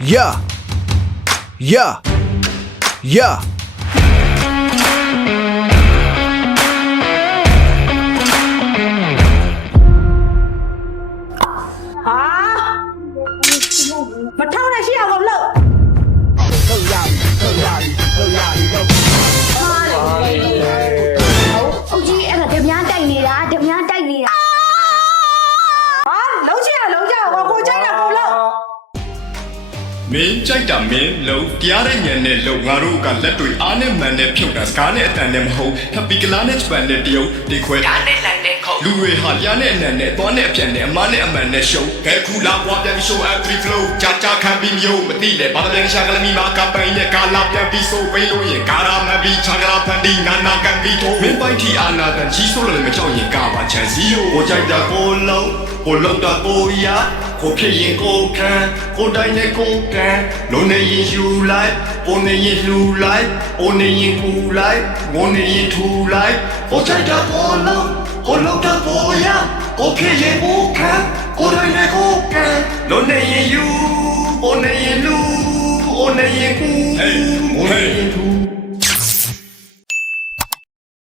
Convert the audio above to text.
Yeah, yeah, yeah. Mà thâu này chị học lợ ông chị em là tiệm nhãn cạnh này đã tiệm nhãn cạnh này đã đấu chưa còn cô chắc là cô lợ မင်းကြိုက်တာမင်းလုံးတရားတဲ့ညံနဲ့လုံငါတို့ကလက်တွေအားနဲ့မှန်နဲ့ဖြုတ်တာစကားနဲ့အတန်နဲ့မဟုတ်ဟပီကလာနဲ့စပန်နဲ့တရုတ်ဒီခွဲတာနဲ့လန်နဲ့ခုတ်လူတွေဟာရနဲ့အနံနဲ့သွားနဲ့အပြန်နဲ့အမနဲ့အမှန်နဲ့ရှုံခဲခုလာပွားပြန်ပြီး show up 3 flow ကြာကြာခံပြီးမျိုးမသိလေဘာသာပြန်ရှာကလမီမှာကပိုင်နဲ့ကာလာပြန်ပြီးဆိုပိလို့ရင်ကာရာမပြီးချာကလာဖန်ဒီနာနာကန်ပြီးထိုးမင်းပိုက်တီအာနာတန်ကြီးဆိုလို့လည်းမကြောက်ရင်ကာပါချန်စီယိုကိုကြိုက်တာကိုလုံးတာကိုရကိုဖြစ်ရင်ကိုခံကိုတိုင်းနဲ့ကိုကန်လုံးနေရင်ယူလိုက်ကိုနေရင်လှူလိုက်ကိုနေရင်ကူလိုက်ငိုနေရင်ထူလိုက်ကိုကြိုက်တာကိုလုံးတာကိုရကိုဖြစ်ရင်ကိုခံကိုတိုင်းနဲ့ကိုကန်လုံးနေရင်ယူကိုနေရင်လှူကိုနေရင်ကူငိုနေရင်ထူ